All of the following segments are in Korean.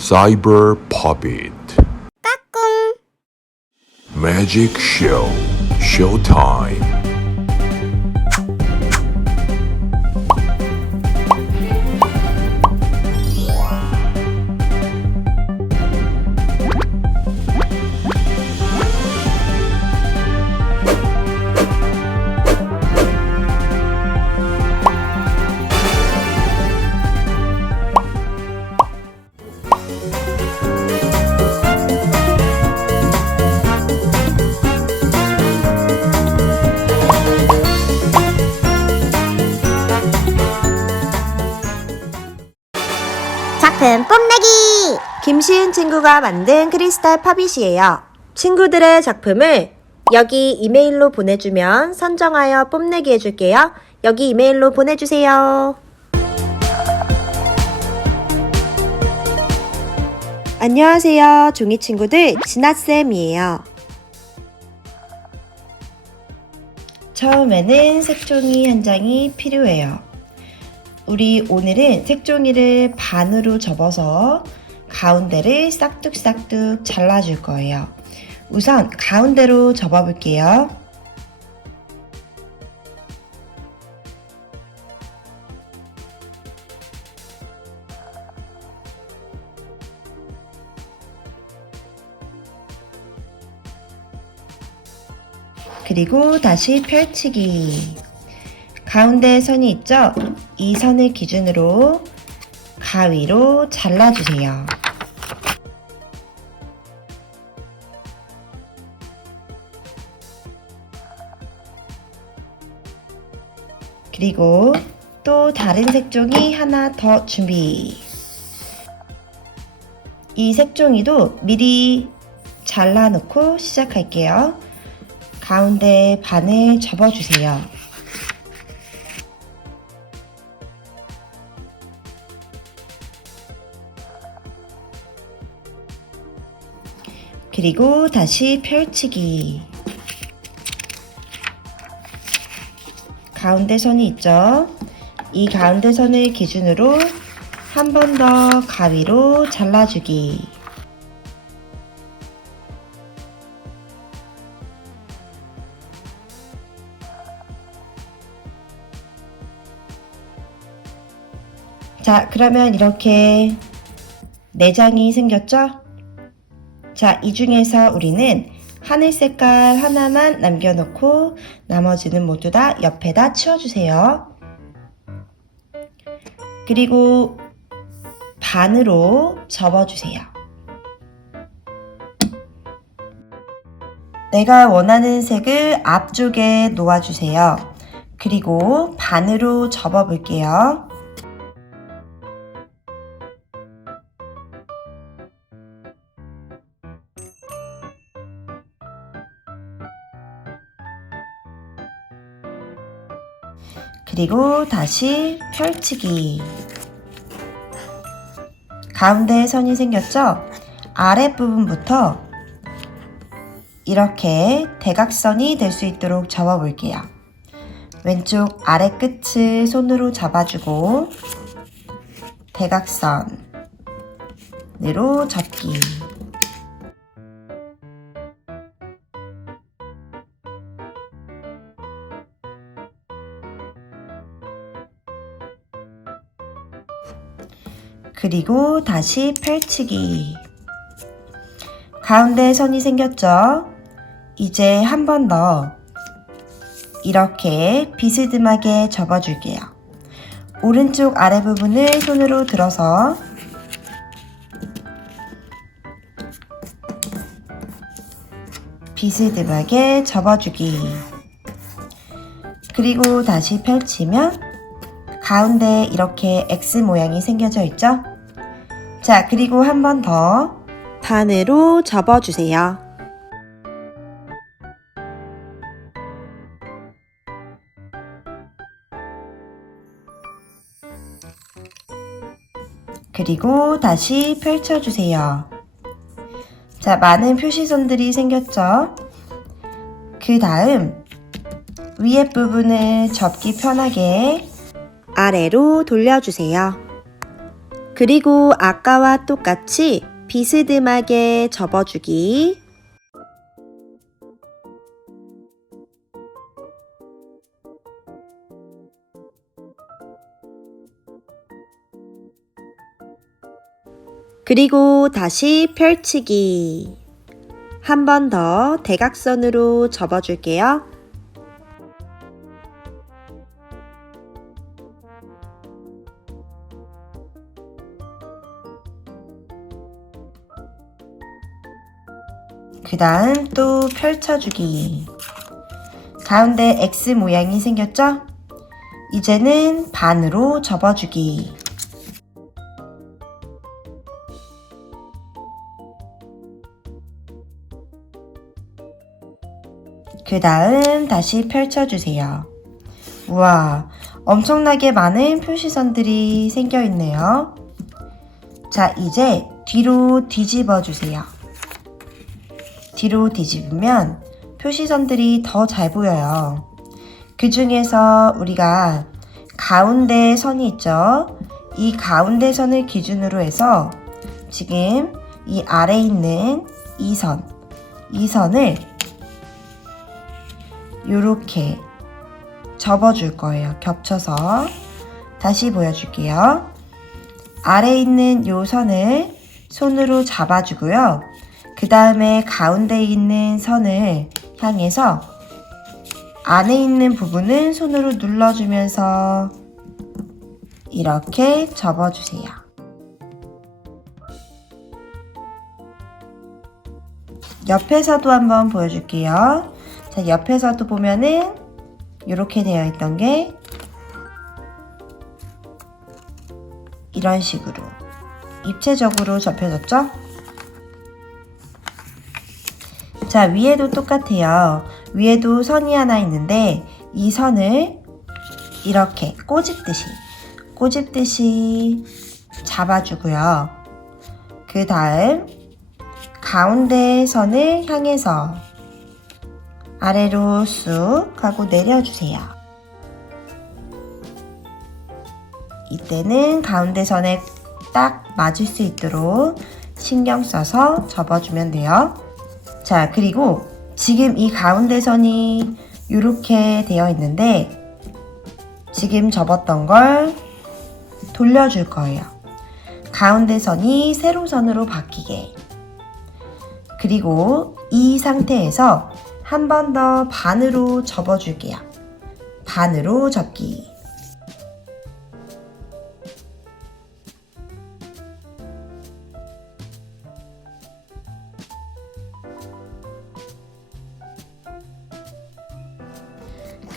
Cyber Puppet 까꿍. Magic Show Showtime. 작품 뽐내기! 김시은 친구가 만든 크리스탈 팝잇이에요. 친구들의 작품을 여기 이메일로 보내주면 선정하여 뽐내기 해줄게요. 여기 이메일로 보내주세요. 안녕하세요. 종이 친구들 진아쌤이에요. 처음에는 색종이 한 장이 필요해요. 우리 오늘은 색종이를 반으로 접어서 가운데를 싹둑싹둑 잘라줄 거예요. 우선 가운데로 접어볼게요. 그리고 다시 펼치기. 가운데 선이 있죠? 이 선을 기준으로 가위로 잘라주세요. 그리고 또 다른 색종이 하나 더 준비. 이 색종이도 미리 잘라놓고 시작할게요. 가운데 반을 접어주세요. 그리고 다시 펼치기. 가운데 선이 있죠? 이 가운데 선을 기준으로 한 번 더 가위로 잘라주기. 자, 그러면 이렇게 4장이 생겼죠? 자, 이 중에서 우리는 하늘 색깔 하나만 남겨놓고 나머지는 모두 다 옆에다 치워주세요. 그리고 반으로 접어주세요. 내가 원하는 색을 앞쪽에 놓아주세요. 그리고 반으로 접어볼게요. 그리고 다시 펼치기. 가운데 선이 생겼죠? 아랫부분부터 이렇게 대각선이 될 수 있도록 접어볼게요. 왼쪽 아래 끝을 손으로 잡아주고 대각선으로 접기. 그리고 다시 펼치기. 가운데 선이 생겼죠? 이제 한 번 더 이렇게 비스듬하게 접어줄게요. 오른쪽 아래 부분을 손으로 들어서 비스듬하게 접어주기. 그리고 다시 펼치면 가운데 이렇게 X 모양이 생겨져 있죠? 자, 그리고 한 번 더 반으로 접어주세요. 그리고 다시 펼쳐주세요. 자, 많은 표시선들이 생겼죠? 그 다음 위에 부분을 접기 편하게 아래로 돌려주세요. 그리고 아까와 똑같이 비스듬하게 접어주기. 그리고 다시 펼치기. 한 번 더 대각선으로 접어줄게요. 그 다음 또 펼쳐주기. 가운데 X 모양이 생겼죠? 이제는 반으로 접어주기. 그 다음 다시 펼쳐주세요. 우와, 엄청나게 많은 표시선들이 생겨 있네요. 자, 이제 뒤로 뒤집어 주세요. 뒤로 뒤집으면 표시선들이 더 잘 보여요. 그 중에서 우리가 가운데 선이 있죠? 이 가운데 선을 기준으로 해서 지금 이 아래에 있는 이 선을 이렇게 접어줄 거예요. 겹쳐서 다시 보여줄게요. 아래에 있는 이 선을 손으로 잡아주고요. 그 다음에 가운데 있는 선을 향해서 안에 있는 부분은 손으로 눌러주면서 이렇게 접어주세요. 옆에서도 한번 보여줄게요. 자, 옆에서도 보면은 이렇게 되어 있던 게 이런 식으로 입체적으로 접혀졌죠? 자, 위에도 똑같아요. 위에도 선이 하나 있는데 이 선을 이렇게 꼬집듯이 잡아주고요. 그 다음 가운데 선을 향해서 아래로 쑥 하고 내려주세요. 이때는 가운데 선에 딱 맞을 수 있도록 신경 써서 접어주면 돼요. 자, 그리고 지금 이 가운데 선이 이렇게 되어 있는데 지금 접었던 걸 돌려줄 거예요. 가운데 선이 세로선으로 바뀌게. 그리고 이 상태에서 한 번 더 반으로 접어줄게요. 반으로 접기.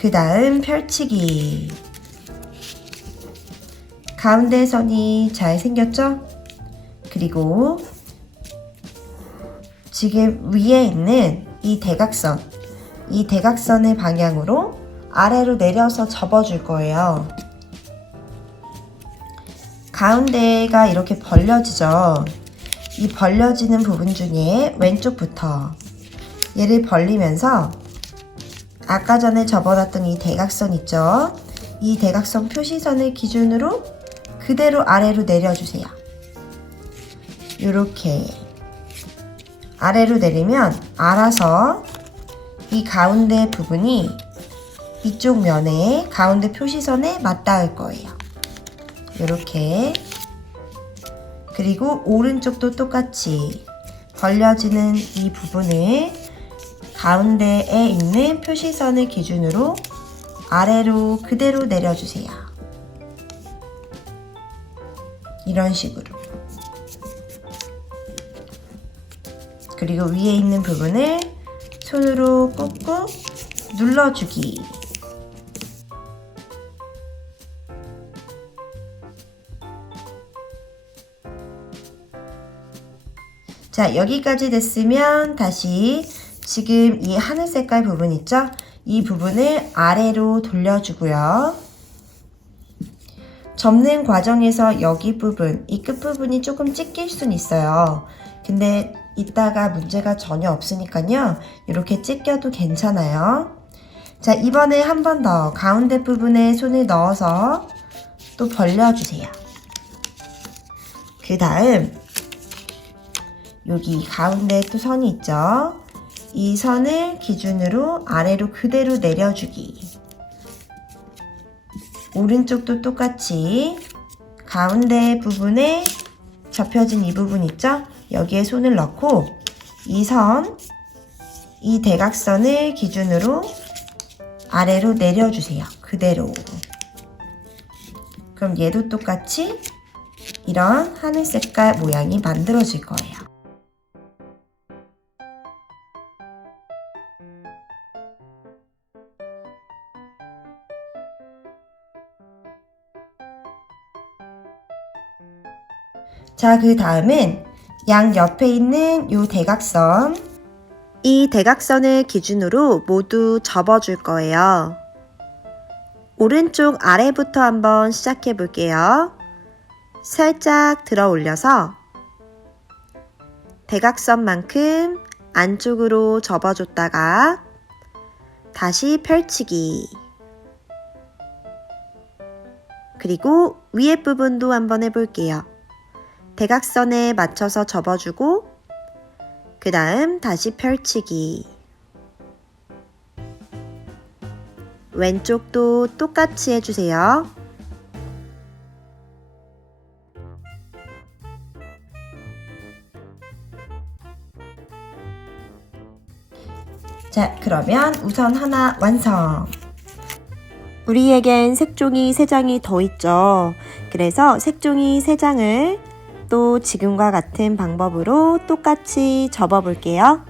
그 다음 펼치기. 가운데 선이 잘 생겼죠? 그리고 지금 위에 있는 이 대각선의 방향으로 아래로 내려서 접어줄 거예요. 가운데가 이렇게 벌려지죠? 이 벌려지는 부분 중에 왼쪽부터 얘를 벌리면서 아까 전에 접어놨던 이 대각선 있죠? 이 대각선 표시선을 기준으로 그대로 아래로 내려주세요. 이렇게 아래로 내리면 알아서 이 가운데 부분이 이쪽 면에 가운데 표시선에 맞닿을 거예요. 이렇게. 그리고 오른쪽도 똑같이 벌려지는 이 부분을 가운데에 있는 표시선을 기준으로 아래로 그대로 내려주세요. 이런 식으로. 그리고 위에 있는 부분을 손으로 꾹꾹 눌러주기. 자, 여기까지 됐으면 다시 지금 이 하늘 색깔 부분 있죠? 이 부분을 아래로 돌려주고요. 접는 과정에서 여기 부분, 이 끝부분이 조금 찢길 수는 있어요. 근데 이따가 문제가 전혀 없으니까요. 이렇게 찢겨도 괜찮아요. 자, 이번에 한 번 더 가운데 부분에 손을 넣어서 또 벌려주세요. 그 다음 여기 가운데 또 선이 있죠? 이 선을 기준으로 아래로 그대로 내려주기. 오른쪽도 똑같이 가운데 부분에 접혀진 이 부분 있죠? 여기에 손을 넣고 이 선, 이 대각선을 기준으로 아래로 내려주세요. 그대로. 그럼 얘도 똑같이 이런 하늘 색깔 모양이 만들어질 거예요. 자, 그 다음은 양 옆에 있는 이 대각선, 이 대각선을 기준으로 모두 접어줄 거예요. 오른쪽 아래부터 한번 시작해 볼게요. 살짝 들어 올려서 대각선만큼 안쪽으로 접어줬다가 다시 펼치기. 그리고 위에 부분도 한번 해볼게요. 대각선에 맞춰서 접어주고 그 다음 다시 펼치기. 왼쪽도 똑같이 해주세요. 자, 그러면 우선 하나 완성! 우리에겐 색종이 3장이 더 있죠. 그래서 색종이 3장을 또 지금과 같은 방법으로 똑같이 접어 볼게요.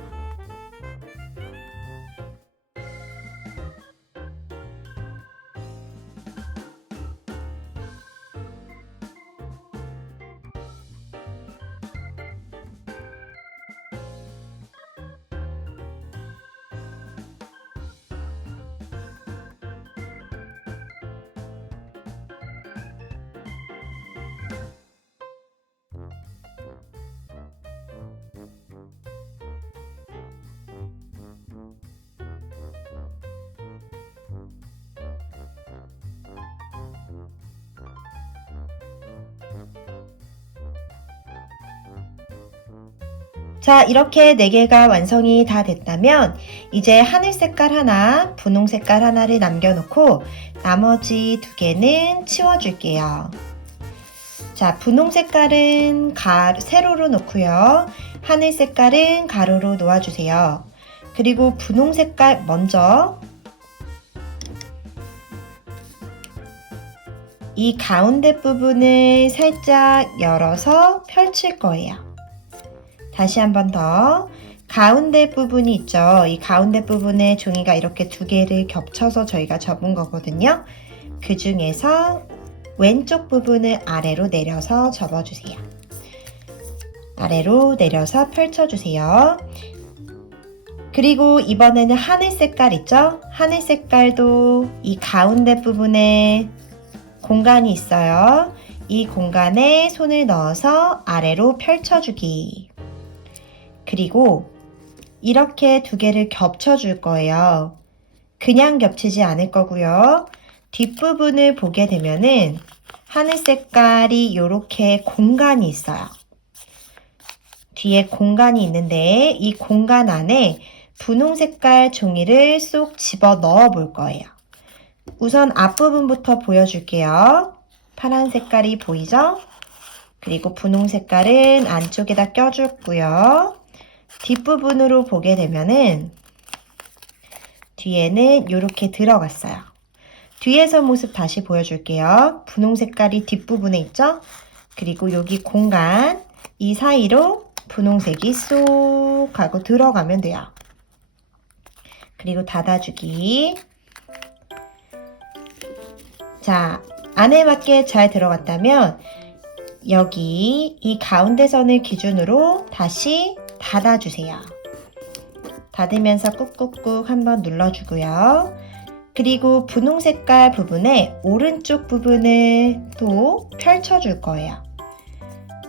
자, 이렇게 4개가 완성이 다 됐다면 이제 하늘 색깔 하나, 분홍 색깔 하나를 남겨놓고 나머지 2개는 치워줄게요. 자, 분홍 색깔은 세로로 놓고요. 하늘 색깔은 가로로 놓아주세요. 그리고 분홍 색깔 먼저 이 가운데 부분을 살짝 열어서 펼칠 거예요. 다시 한 번 더. 가운데 부분이 있죠. 이 가운데 부분에 종이가 이렇게 2개를 겹쳐서 저희가 접은 거거든요. 그 중에서 왼쪽 부분을 아래로 내려서 접어주세요. 아래로 내려서 펼쳐주세요. 그리고 이번에는 하늘 색깔 있죠? 하늘 색깔도 이 가운데 부분에 공간이 있어요. 이 공간에 손을 넣어서 아래로 펼쳐주기. 그리고 이렇게 2개를 겹쳐줄 거예요. 그냥 겹치지 않을 거고요. 뒷부분을 보게 되면은 하늘 색깔이 이렇게 공간이 있어요. 뒤에 공간이 있는데 이 공간 안에 분홍 색깔 종이를 쏙 집어 넣어 볼 거예요. 우선 앞부분부터 보여줄게요. 파란 색깔이 보이죠? 그리고 분홍 색깔은 안쪽에다 껴줬고요. 뒷부분으로 보게 되면은 뒤에는 이렇게 들어갔어요. 뒤에서 모습 다시 보여줄게요. 분홍 색깔이 뒷부분에 있죠? 그리고 여기 공간, 이 사이로 분홍색이 쏙 하고 들어가면 돼요. 그리고 닫아주기. 자, 안에 맞게 잘 들어갔다면 여기 이 가운데 선을 기준으로 다시 닫아주세요. 닫으면서 꾹꾹꾹 한번 눌러주고요. 그리고 분홍 색깔 부분에 오른쪽 부분을 또 펼쳐줄 거예요.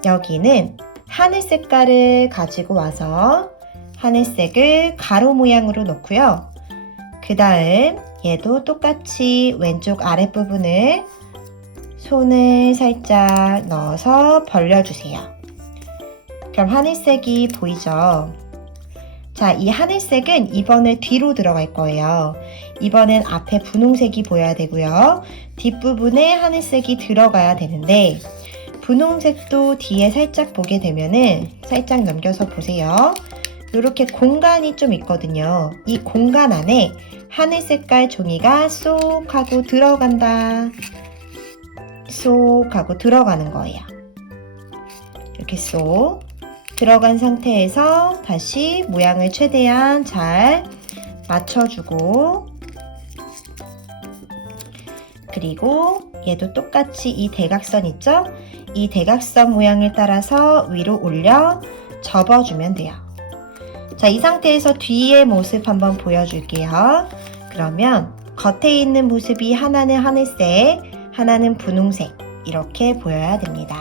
여기는 하늘 색깔을 가지고 와서 하늘색을 가로 모양으로 놓고요. 그 다음 얘도 똑같이 왼쪽 아랫부분을 손을 살짝 넣어서 벌려주세요. 그럼 하늘색이 보이죠? 자, 이 하늘색은 이번에 뒤로 들어갈 거예요. 이번엔 앞에 분홍색이 보여야 되고요. 뒷부분에 하늘색이 들어가야 되는데 분홍색도 뒤에 살짝 보게 되면은 살짝 넘겨서 보세요. 이렇게 공간이 좀 있거든요. 이 공간 안에 하늘 색깔 종이가 쏙 하고 들어간다. 쏙 하고 들어가는 거예요. 이렇게 쏙 들어간 상태에서 다시 모양을 최대한 잘 맞춰주고, 그리고 얘도 똑같이 이 대각선 있죠? 이 대각선 모양을 따라서 위로 올려 접어주면 돼요. 자, 이 상태에서 뒤의 모습 한번 보여줄게요. 그러면 겉에 있는 모습이 하나는 하늘색, 하나는 분홍색 이렇게 보여야 됩니다.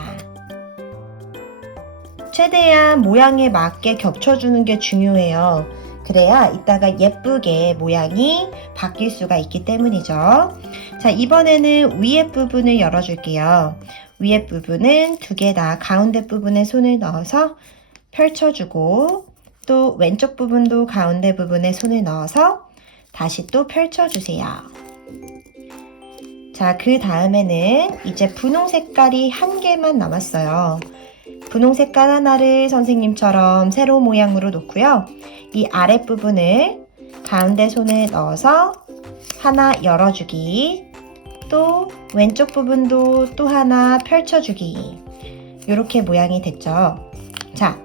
최대한 모양에 맞게 겹쳐주는 게 중요해요. 그래야 이따가 예쁘게 모양이 바뀔 수가 있기 때문이죠. 자, 이번에는 위에 부분을 열어줄게요. 위에 부분은 두 개 다 가운데 부분에 손을 넣어서 펼쳐주고, 또 왼쪽 부분도 가운데 부분에 손을 넣어서 다시 또 펼쳐주세요. 자, 그 다음에는 이제 분홍 색깔이 한 개만 남았어요. 분홍 색깔 하나를 선생님처럼 세로 모양으로 놓고요. 이 아랫부분을 가운데 손을 넣어서 하나 열어주기, 또 왼쪽 부분도 또 하나 펼쳐주기, 이렇게 모양이 됐죠. 자,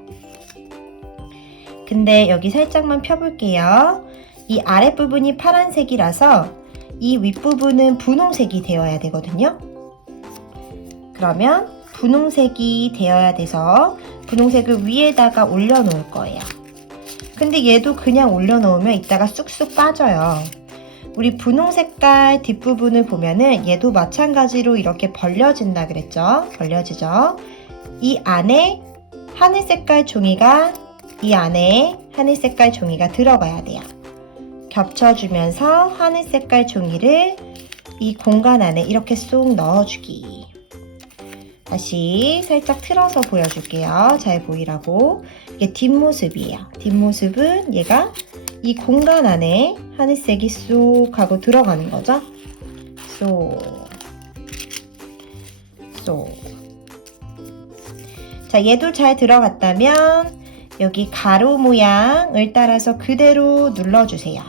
근데 여기 살짝만 펴볼게요. 이 아랫부분이 파란색이라서 이 윗부분은 분홍색이 되어야 되거든요. 그러면 분홍색이 되어야 돼서 분홍색을 위에다가 올려놓을 거예요. 근데 얘도 그냥 올려놓으면 이따가 쑥쑥 빠져요. 우리 분홍 색깔 뒷부분을 보면은 얘도 마찬가지로 이렇게 벌려진다 그랬죠? 벌려지죠? 이 안에 하늘 색깔 종이가 들어가야 돼요. 겹쳐주면서 하늘 색깔 종이를 이 공간 안에 이렇게 쏙 넣어주기. 다시 살짝 틀어서 보여줄게요. 잘 보이라고. 이게 뒷모습이에요. 뒷모습은 얘가 이 공간 안에 하늘색이 쏙 하고 들어가는 거죠. 쏙, 쏙. 자, 얘도 잘 들어갔다면 여기 가로 모양을 따라서 그대로 눌러주세요.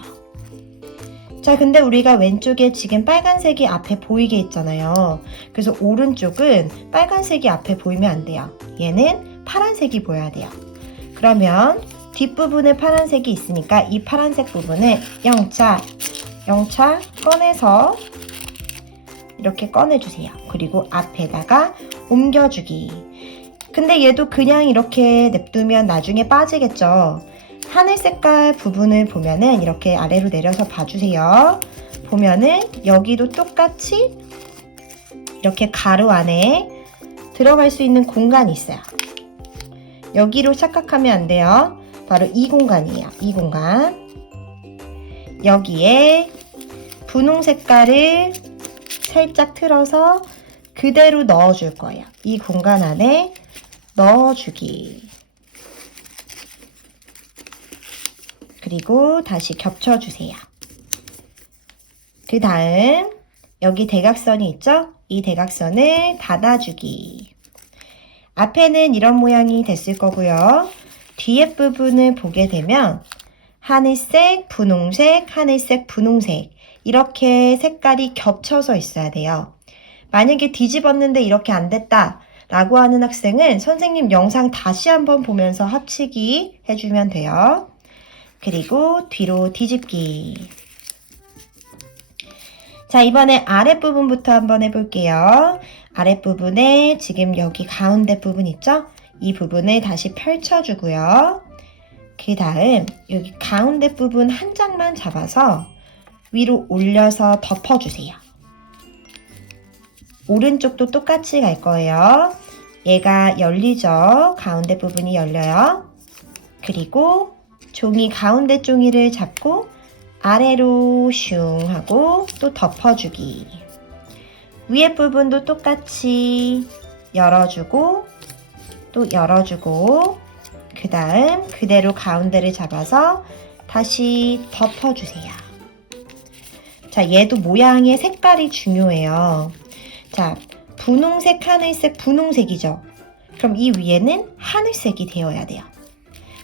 자, 근데 우리가 왼쪽에 지금 빨간색이 앞에 보이게 있잖아요. 그래서 오른쪽은 빨간색이 앞에 보이면 안 돼요. 얘는 파란색이 보여야 돼요. 그러면 뒷부분에 파란색이 있으니까 이 파란색 부분을 영차 꺼내서 이렇게 꺼내주세요. 그리고 앞에다가 옮겨주기. 근데 얘도 그냥 이렇게 냅두면 나중에 빠지겠죠. 하늘 색깔 부분을 보면은 이렇게 아래로 내려서 봐주세요. 보면은 여기도 똑같이 이렇게 가로 안에 들어갈 수 있는 공간이 있어요. 여기로 착각하면 안 돼요. 바로 이 공간이에요. 이 공간. 여기에 분홍 색깔을 살짝 틀어서 그대로 넣어줄 거예요. 이 공간 안에 넣어주기. 그리고 다시 겹쳐주세요. 그 다음 여기 대각선이 있죠? 이 대각선을 닫아주기. 앞에는 이런 모양이 됐을 거고요. 뒤에 부분을 보게 되면 하늘색, 분홍색, 하늘색, 분홍색 이렇게 색깔이 겹쳐서 있어야 돼요. 만약에 뒤집었는데 이렇게 안 됐다 라고 하는 학생은 선생님 영상 다시 한번 보면서 합치기 해주면 돼요. 그리고 뒤로 뒤집기. 자, 이번에 아랫부분부터 한번 해볼게요. 아랫부분에 지금 여기 가운데 부분 있죠? 이 부분을 다시 펼쳐주고요. 그 다음 여기 가운데 부분 한 장만 잡아서 위로 올려서 덮어주세요. 오른쪽도 똑같이 갈 거예요. 얘가 열리죠? 가운데 부분이 열려요. 그리고 종이 가운데 종이를 잡고 아래로 슝 하고 또 덮어주기. 위에 부분도 똑같이 열어주고 또 열어주고 그 다음 그대로 가운데를 잡아서 다시 덮어주세요. 자, 얘도 모양의 색깔이 중요해요. 자, 분홍색, 하늘색, 분홍색이죠. 그럼 이 위에는 하늘색이 되어야 돼요.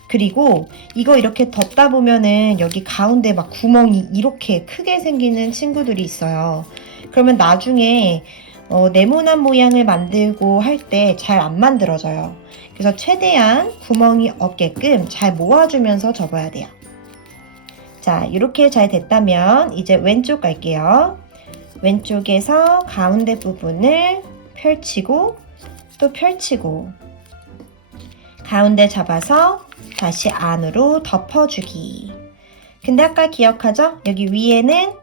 그리고 이거 이렇게 덮다 보면은 여기 가운데 막 구멍이 이렇게 크게 생기는 친구들이 있어요. 그러면 나중에 네모난 모양을 만들고 할 때 잘 안 만들어져요. 그래서 최대한 구멍이 없게끔 잘 모아주면서 접어야 돼요. 자, 이렇게 잘 됐다면 이제 왼쪽 갈게요. 왼쪽에서 가운데 부분을 펼치고 또 펼치고 가운데 잡아서 다시 안으로 덮어주기. 근데 아까 기억하죠? 여기 위에는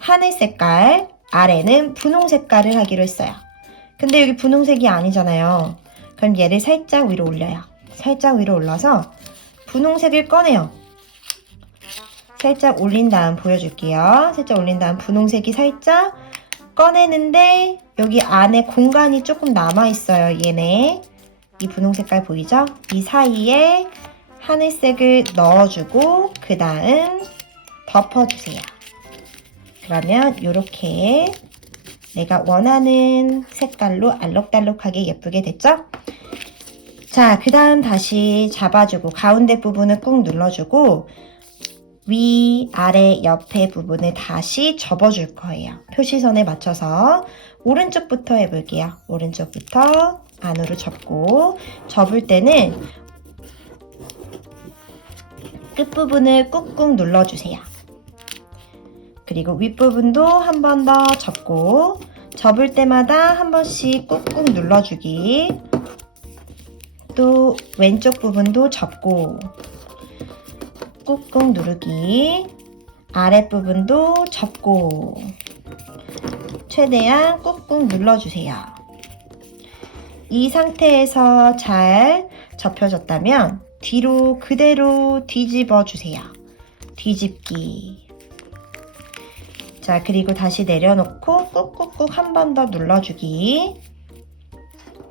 하늘 색깔, 아래는 분홍 색깔을 하기로 했어요. 근데 여기 분홍색이 아니잖아요. 그럼 얘를 살짝 위로 올려요. 살짝 위로 올려서 분홍색을 꺼내요. 살짝 올린 다음 보여줄게요. 살짝 올린 다음 분홍색이 살짝 꺼내는데 여기 안에 공간이 조금 남아있어요. 얘네. 이 분홍 색깔 보이죠? 이 사이에 하늘색을 넣어주고 그 다음 덮어주세요. 그러면 이렇게 내가 원하는 색깔로 알록달록하게 예쁘게 됐죠? 자, 그 다음 다시 잡아주고 가운데 부분을 꾹 눌러주고 위, 아래, 옆에 부분을 다시 접어줄 거예요. 표시선에 맞춰서 오른쪽부터 해볼게요. 오른쪽부터 안으로 접고 접을 때는 끝부분을 꾹꾹 눌러주세요. 그리고 윗부분도 한 번 더 접고 접을 때마다 한 번씩 꾹꾹 눌러주기. 또 왼쪽 부분도 접고 꾹꾹 누르기. 아랫부분도 접고 최대한 꾹꾹 눌러주세요. 이 상태에서 잘 접혀졌다면 뒤로 그대로 뒤집어 주세요. 뒤집기. 자, 그리고 다시 내려놓고 꾹꾹꾹 한 번 더 눌러주기.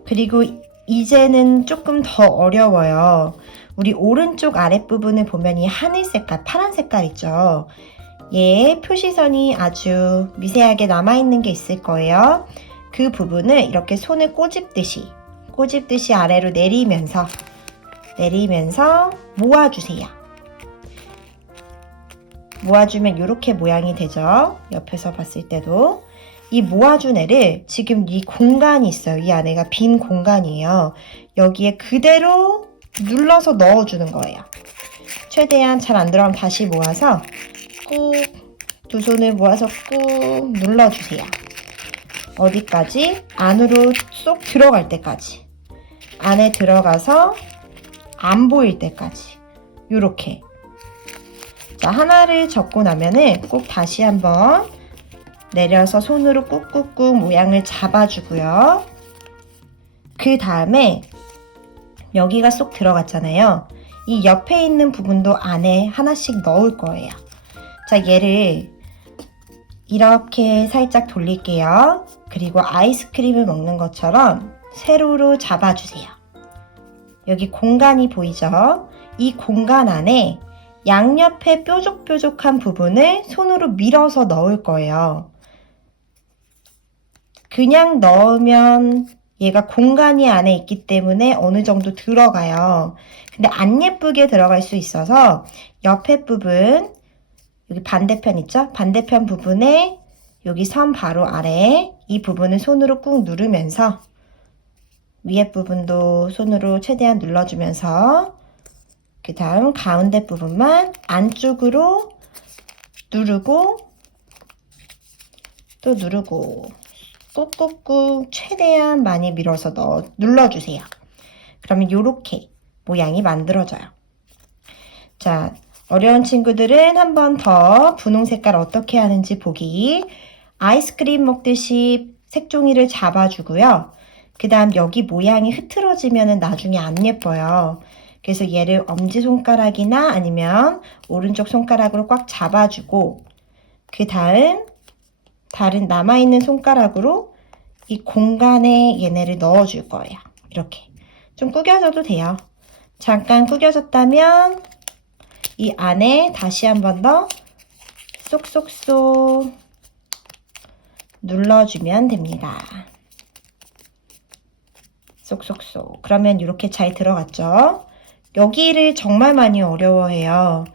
그리고 이제는 조금 더 어려워요. 우리 오른쪽 아랫부분을 보면 이 하늘 색깔, 파란 색깔 있죠? 얘 표시선이 아주 미세하게 남아있는 게 있을 거예요. 그 부분을 이렇게 손을 꼬집듯이 아래로 내리면서 모아주세요. 모아주면 이렇게 모양이 되죠. 옆에서 봤을 때도. 이 모아준 애를 지금 이 공간이 있어요. 이 안에가 빈 공간이에요. 여기에 그대로 눌러서 넣어주는 거예요. 최대한 잘 안 들어가면 다시 모아서 꾹 두 손을 모아서 꾹 눌러주세요. 어디까지? 안으로 쏙 들어갈 때까지. 안에 들어가서 안 보일 때까지. 요렇게. 자, 하나를 접고 나면은 꼭 다시 한번 내려서 손으로 꾹꾹꾹 모양을 잡아주고요. 그 다음에 여기가 쏙 들어갔잖아요. 이 옆에 있는 부분도 안에 하나씩 넣을 거예요. 자, 얘를 이렇게 살짝 돌릴게요. 그리고 아이스크림을 먹는 것처럼 세로로 잡아주세요. 여기 공간이 보이죠? 이 공간 안에 양옆에 뾰족뾰족한 부분을 손으로 밀어서 넣을 거예요. 그냥 넣으면 얘가 공간이 안에 있기 때문에 어느 정도 들어가요. 근데 안 예쁘게 들어갈 수 있어서 옆에 부분, 여기 반대편 있죠? 반대편 부분에 여기 선 바로 아래 이 부분을 손으로 꾹 누르면서 위에 부분도 손으로 최대한 눌러주면서 그 다음 가운데 부분만 안쪽으로 누르고 또 누르고 꾹꾹꾹 최대한 많이 밀어서 눌러주세요. 그러면 이렇게 모양이 만들어져요. 자, 어려운 친구들은 한 번 더 분홍 색깔 어떻게 하는지 보기. 아이스크림 먹듯이 색종이를 잡아주고요. 그 다음 여기 모양이 흐트러지면 나중에 안 예뻐요. 그래서 얘를 엄지손가락이나 아니면 오른쪽 손가락으로 꽉 잡아주고 그 다음 다른 남아있는 손가락으로 이 공간에 얘네를 넣어줄 거예요. 이렇게. 좀 구겨져도 돼요. 잠깐 구겨졌다면 이 안에 다시 한 번 더 쏙쏙쏙 눌러주면 됩니다. 쏙쏙쏙. 그러면 이렇게 잘 들어갔죠? 여기를 정말 많이 어려워해요.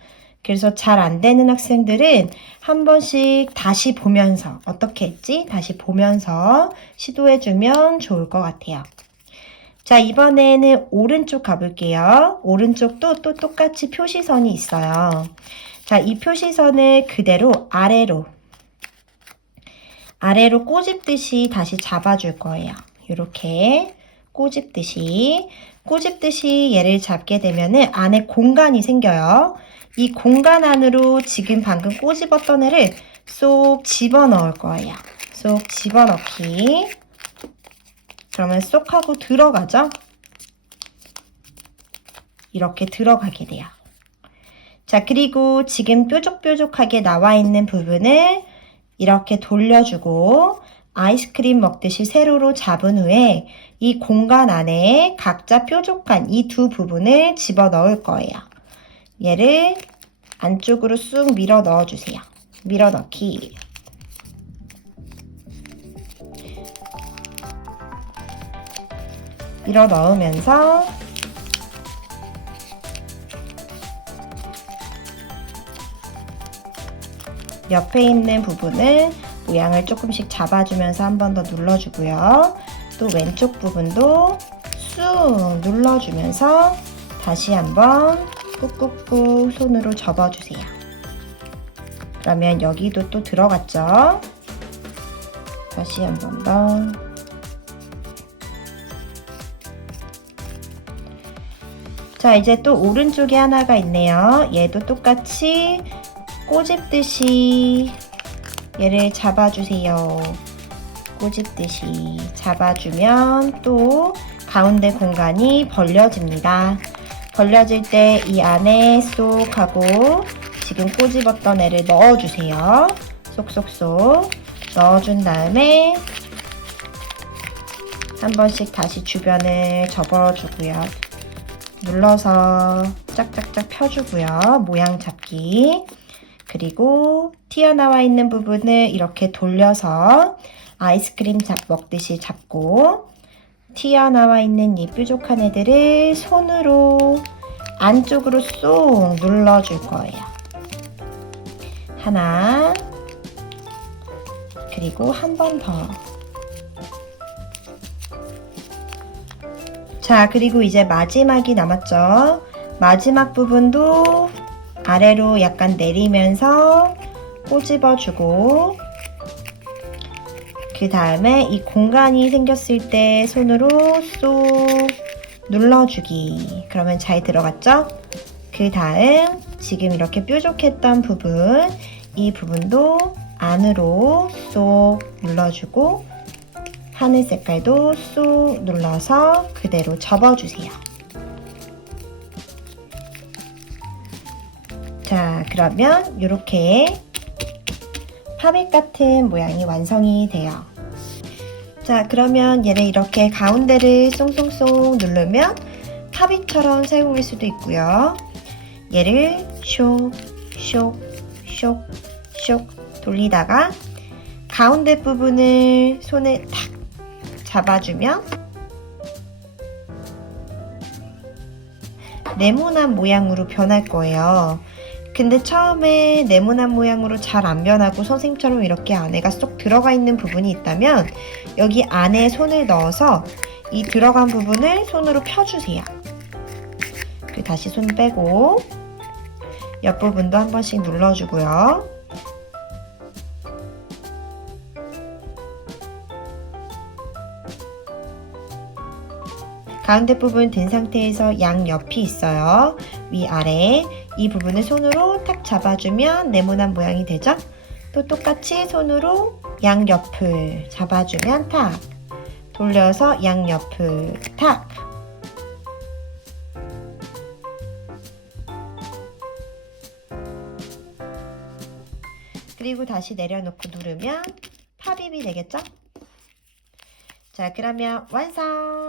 그래서 잘 안 되는 학생들은 한 번씩 다시 보면서 어떻게 했지? 다시 보면서 시도해주면 좋을 것 같아요. 자, 이번에는 오른쪽 가볼게요. 오른쪽도 또 똑같이 표시선이 있어요. 자, 이 표시선을 그대로 아래로 꼬집듯이 다시 잡아줄 거예요. 이렇게 꼬집듯이 얘를 잡게 되면은 안에 공간이 생겨요. 이 공간 안으로 지금 방금 꼬집었던 애를 쏙 집어넣을 거예요. 쏙 집어넣기. 그러면 쏙 하고 들어가죠? 이렇게 들어가게 돼요. 자, 그리고 지금 뾰족뾰족하게 나와 있는 부분을 이렇게 돌려주고 아이스크림 먹듯이 세로로 잡은 후에 이 공간 안에 각자 뾰족한 이 두 부분을 집어넣을 거예요. 얘를 안쪽으로 쑥 밀어 넣어주세요. 밀어 넣기. 밀어 넣으면서 옆에 있는 부분을 모양을 조금씩 잡아주면서 한 번 더 눌러주고요. 또 왼쪽 부분도 쑥 눌러주면서 다시 한번 꾹꾹꾹 손으로 접어주세요. 그러면 여기도 또 들어갔죠? 다시 한 번 더. 자, 이제 또 오른쪽에 하나가 있네요. 얘도 똑같이 꼬집듯이 얘를 잡아주세요. 꼬집듯이 잡아주면 또 가운데 공간이 벌려집니다. 벌려질 때 이 안에 쏙 하고 지금 꼬집었던 애를 넣어주세요. 쏙쏙쏙 넣어준 다음에 한 번씩 다시 주변을 접어주고요. 눌러서 짝짝짝 펴주고요. 모양 잡기. 그리고 튀어나와 있는 부분을 이렇게 돌려서 아이스크림 먹듯이 잡고 튀어나와 있는 이 뾰족한 애들을 손으로 안쪽으로 쏙 눌러줄 거예요. 하나, 그리고 한 번 더. 자, 그리고 이제 마지막이 남았죠. 마지막 부분도 아래로 약간 내리면서 꼬집어주고 그 다음에 이 공간이 생겼을 때 손으로 쏙 눌러주기. 그러면 잘 들어갔죠? 그 다음 지금 이렇게 뾰족했던 부분, 이 부분도 안으로 쏙 눌러주고 하늘 색깔도 쏙 눌러서 그대로 접어주세요. 자, 그러면 이렇게 팝잇 같은 모양이 완성이 돼요. 자, 그러면 얘를 이렇게 가운데를 쏭쏭쏭 누르면 팝잇처럼 세우일 수도 있고요. 얘를 쇽, 쇽, 쇽, 쇽 돌리다가 가운데 부분을 손에 탁 잡아주면 네모난 모양으로 변할 거예요. 근데 처음에 네모난 모양으로 잘 안 변하고 선생님처럼 이렇게 안에가 쏙 들어가 있는 부분이 있다면 여기 안에 손을 넣어서 이 들어간 부분을 손으로 펴주세요. 그리고 다시 손 빼고 옆부분도 한 번씩 눌러주고요. 가운데 부분 든 상태에서 양옆이 있어요. 위아래 이 부분을 손으로 탁 잡아주면 네모난 모양이 되죠? 또 똑같이 손으로 양옆을 잡아주면 탁 돌려서 양옆을 탁 그리고 다시 내려놓고 누르면 삽입이 되겠죠? 자, 그러면 완성!